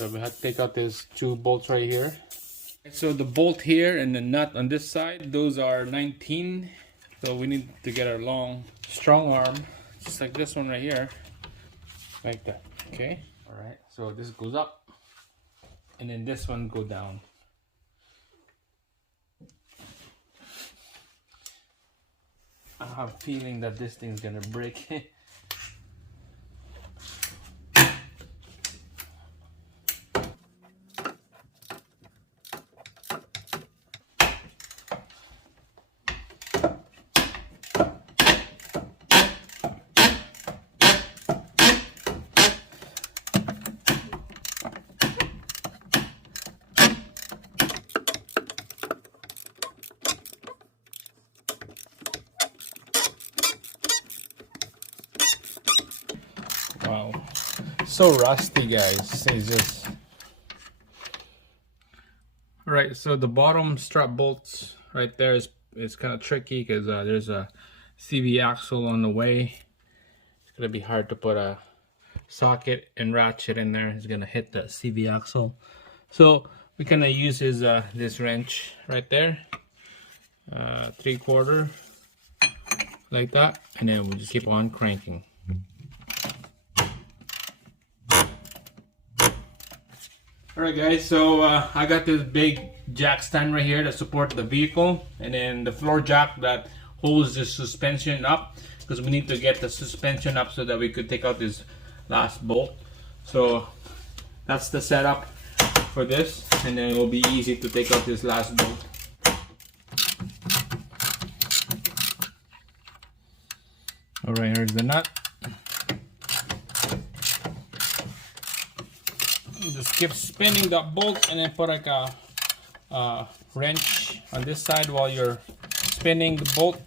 So we have to take out these two bolts right here. So the bolt here and the nut on this side, those are 19. So we need to get a long, strong arm, just like this one right here, like that. Okay. All right. So this goes up, and then this one go down. I have a feeling that this thing's gonna break. Wow, so rusty, guys. It's just all right. So the bottom strap bolts right there is kind of tricky because there's a CV axle on the way. It's gonna be hard to put a socket and ratchet in there. It's gonna hit the CV axle. So we kind of use this wrench right there, 3/4, like that, and then we just keep on cranking. Alright guys, so I got this big jack stand right here to support the vehicle, and then the floor jack that holds the suspension up, because we need to get the suspension up so that we could take out this last bolt. So that's the setup for this, and then it will be easy to take out this last bolt. Alright, here's the nut. You just keep spinning the bolt and then put like a wrench on this side while you're spinning the bolt,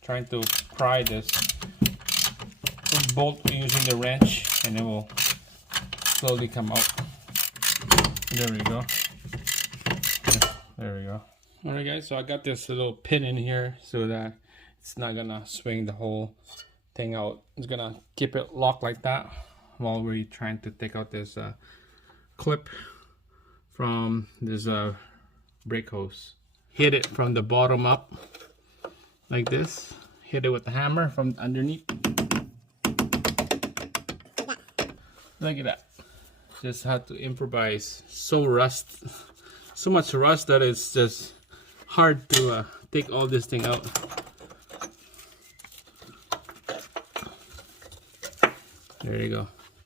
trying to pry this bolt using the wrench, and it will slowly come out. There we go. There we go. Alright guys, so I got this little pin in here so that it's not gonna swing the whole thing out. It's gonna keep it locked like that while we're trying to take out this clip from this brake hose. Hit it from the bottom up like this. Hit it with the hammer from underneath. Look at that. Just had to improvise. So much rust that it's just hard to take all this thing out. There you go.